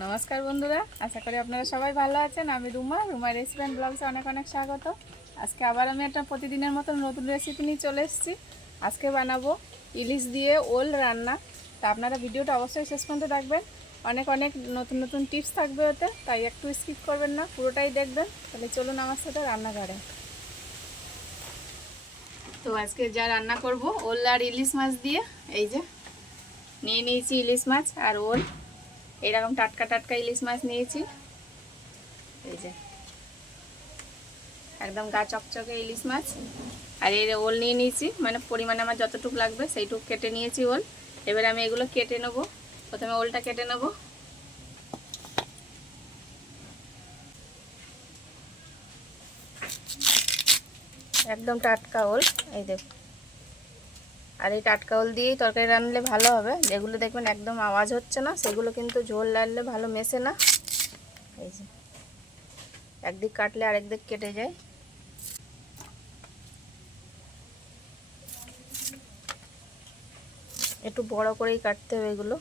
নমস্কার বন্ধুরা, আশা করি আপনারা সবাই ভালো আছেন। আমি রুমা রেস্টুরেন্ট ব্লগসে অনেক অনেক স্বাগত। আজকে আবার আমি একটা প্রতিদিনের মতো নতুন রেসিপি নিয়ে চলে এসেছি। আজকে বানাবো ইলিশ দিয়ে ওল রান্না। তা আপনারা ভিডিওটা অবশ্যই শেষ পর্যন্ত দেখবেন। অনেক অনেক নতুন নতুন টিপস থাকবে ওতে, তাই একটু স্কিপ করবেন না, পুরোটাই দেখবেন। তাহলে চলুন আমার সাথে রান্নাঘরে। তো আজকে যা রান্না করব ওল আর ইলিশ মাছ দিয়ে, এই যে নিয়ে নিয়েছি ইলিশ মাছ আর ওল। এরকম টাটকা টাটকা ইলিশ মাছ নিয়েছি, এই যে একদম গা চকচকে ইলিশ মাছ। আর এর ওল নিয়ে নিয়েছি, মানে পরিমাণে আমার যতটুকু লাগবে সেইটুকু কেটে নিয়েছি ওল। এবার আমি এগুলো কেটে নেব। প্রথমে ওলটা কেটে নেব। একদম টাটকা ওল, এই দেখ। আর এই টাটকা ওল দিয়েই তরকারি রান্নলে ভালো হবে। যেগুলো দেখবেন একদম আওয়াজ হচ্ছে না, সেগুলো কিন্তু ঝোল লাগলে ভালো মেশে না। এই যে একদিক কাটলে আরেক দিক কেটে যায়। একটু বড় করেই কাটতে হবে এগুলো।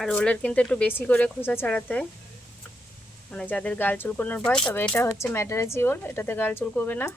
আর ওলের কিন্তু একটু বেশি করে খোসা ছাড়াতে হয়, মানে যাদের গাল চুলকোনোর ভয়। তবে এটা হচ্ছে ম্যাডারাজি ওল, এটাতে গাল চুলকোবে না।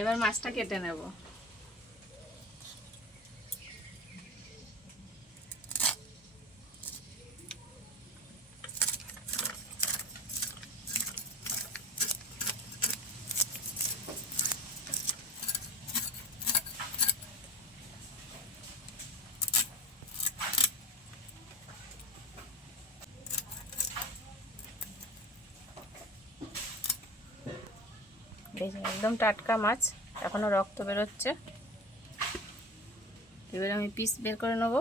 এবার মাছটা কেটে নেব। এই যে একদম টাটকা মাছ, এখনো রক্ত বেরোচ্ছে। এবার আমি পিস বের করে নেব।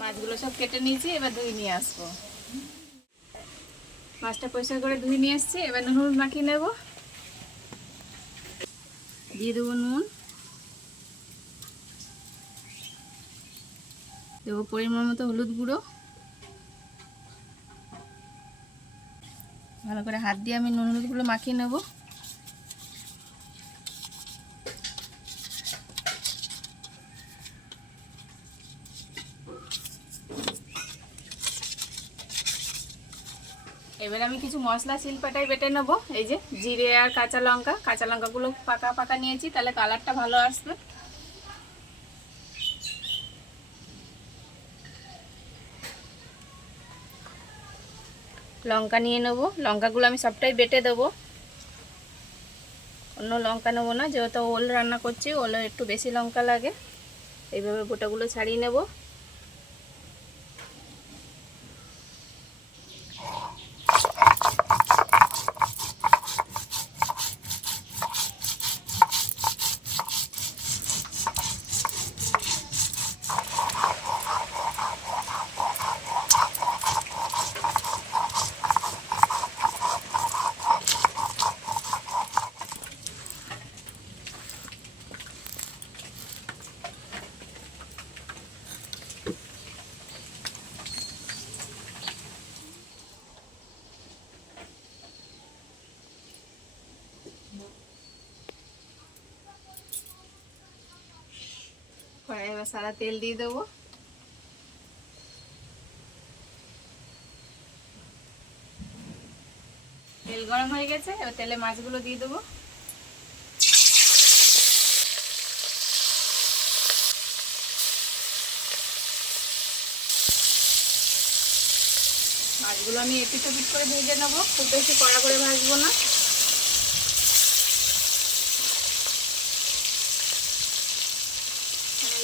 মাছগুলো সব কেটে নিয়েছি, এবার ধুয়ে নিয়ে আসবো। মাছটা পরিষ্কার করে ধুয়ে নিয়ে এসেছি। এবার নুন মাখিয়ে নেব। দিয়ে দেবো নুন, দেবো পরিমাণ মতো হলুদ গুঁড়ো। ভালো করে হাত দিয়ে আমি নুন হলুদগুলো মাখিয়ে নেব। এবার আমি কিছু মশলা শিলপাটায় বেটে নেব। এই যে জিরে আর কাঁচা লঙ্কাগুলো পাকা পাকা নিয়েছি, তাহলে কালারটা ভালো আসবে। লঙ্কা নিয়ে নেব, লঙ্কাগুলো আমি সবটাই বেটে দেবো। অন্য লঙ্কা নেবো না, যেহেতু ওল রান্না করছি, ওলে একটু বেশি লঙ্কা লাগে। এইভাবে গোটাগুলো ছাড়িয়ে নেব। কড়াই এবার সাদা তেল দিয়ে দেবো। তেল গরম হয়ে গেছে, এবার তেলে মাছগুলো দিয়ে দেবো। মাছগুলো আমি এপিট ওপিট করে ভেজে নেবো, খুব বেশি কড়া করে ভাজবো না।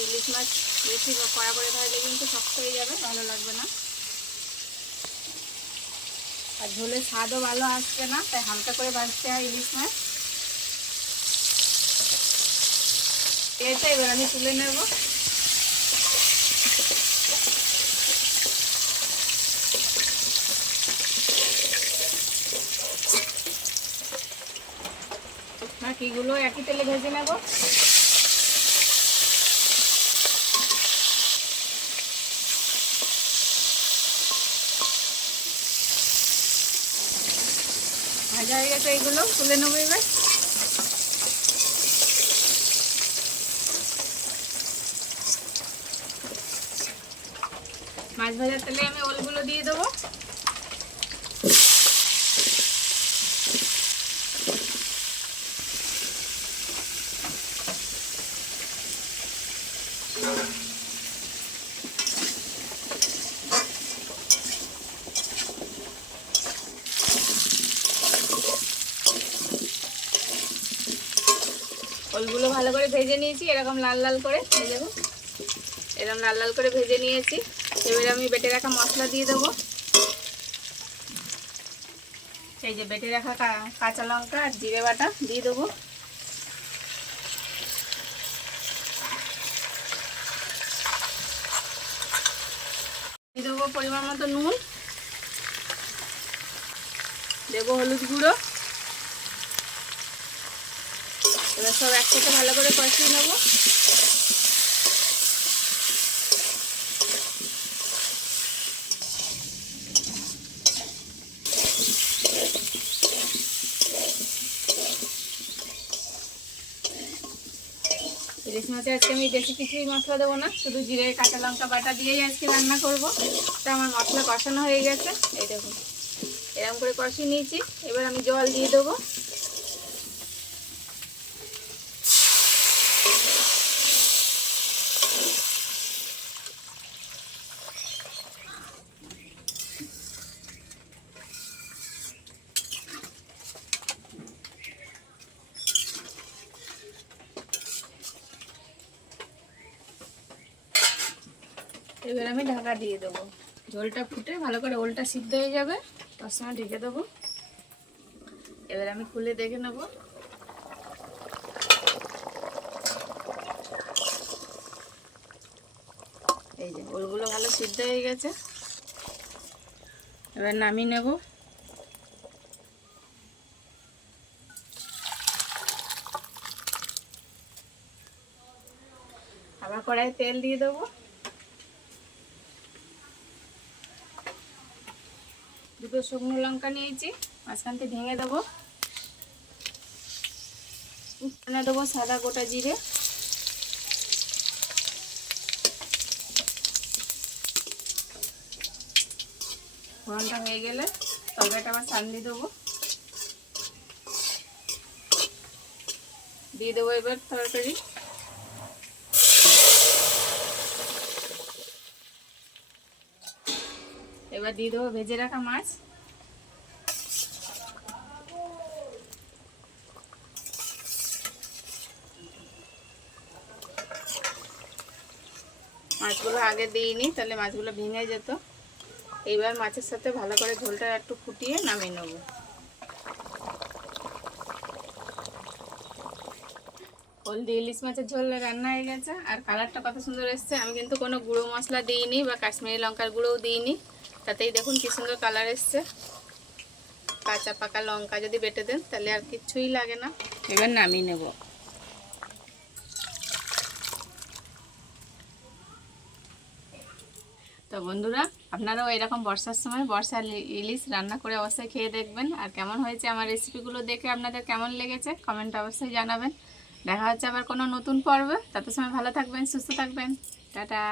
ইলিশ মাছ বেশি কড়া করে ভাজলে কিন্তু শক্ত হয়ে যাবে, ভালো লাগবে না, আর ঝোলের স্বাদও ভালো আসবে না, তাই হালকা করে ভাজতে হয় ইলিশ মাছ। এটা এবার আমি তুলে নেব। বাকিগুলো একই তেলে ভেজে নেব। ভাজা হয়ে গেছে, এইগুলো তুলে নেবো এবার। মাছ ভাজার তেলে আমি ওলগুলো দিয়ে দেবো। ওলগুলো ভালো করে ভেজে নিয়েছি, এরকম লাল লাল করে, এই দেখুন এরকম লাল লাল করে ভেজে নিয়েছি। এবারে আমি বেটে রাখা মশলা দিয়ে দেবো। এই যে বেটে রাখা কাঁচা লঙ্কা আর জিরে বাটা দিয়ে দেবো। দিয়ে দেবো পরিমাণ মতো নুন, দেবো হলুদ গুঁড়ো। এবার সব একসাথে ভালো করে কষিয়ে নেবো। ইলিশ মাছে আজকে আমি বেশি কিছুই মশলা দেবো না, শুধু জিরে কাঁচা লঙ্কা বাটা দিয়েই আজকে রান্না করব। তা আমার মশলা কষানো হয়ে গেছে, এই দেখুন এরকম করে কষিয়ে নিয়েছি। এবার আমি জল দিয়ে দেবো। এবার আমি ঢাকা দিয়ে দেবো, ঝোলটা ফুটে ভালো করে ওলটা সিদ্ধ হয়ে যাবে, তার সময় ঢেকে দেবো। এবার আমি খুলে দেখে নেব। এই যে ওলগুলো ভালো সিদ্ধ হয়ে গেছে, এবার নামিয়ে নেব। আবার কড়াইয়ে তেল দিয়ে দেবো। দুটো শুকনো লঙ্কা নিয়েছি, মাঝখান থেকে ভেঙে দেবো। ফোড়নে দেবো সাদা গোটা জিরে, ফোড়নটা হয়ে গেলে তরকারিটা আবার ছান দিয়ে দেবো। দিয়ে দেবো এবার তরকারি। এবার দিয়ে দেবো ভেজে রাখা মাছ। মাছগুলো আগে দিইনি, তাহলে মাছগুলো ভেঙে যেত। এইবার মাছের সাথে ভালো করে ঝোলটা একটু ফুটিয়ে নামিয়ে নেব। হলদি ইলিশ মাছের ঝোল রান্না হয়ে গেছে, আর কালারটা কত সুন্দর এসছে। আমি কিন্তু কোনো গুঁড়ো মশলা দিইনি বা কাশ্মীরি লঙ্কার গুঁড়োও দিইনি, তাতেই দেখুন কি সুন্দর কালার এসছে। কাঁচা পাকা লঙ্কা যদি বেটে দেন তাহলে আর কিচ্ছুই লাগে না। এবার নামিয়ে নেব। তো বন্ধুরা, আপনারাও এরকম বর্ষার সময় বর্ষার ইলিশ রান্না করে অবশ্যই খেয়ে দেখবেন, আর কেমন হয়েছে আমার রেসিপিগুলো দেখে আপনাদের কেমন লেগেছে কমেন্ট অবশ্যই জানাবেন। দেখা হচ্ছে আবার কোনো নতুন পর্বে। তত সময় ভালো থাকবেন, সুস্থ থাকবেন। টাটা।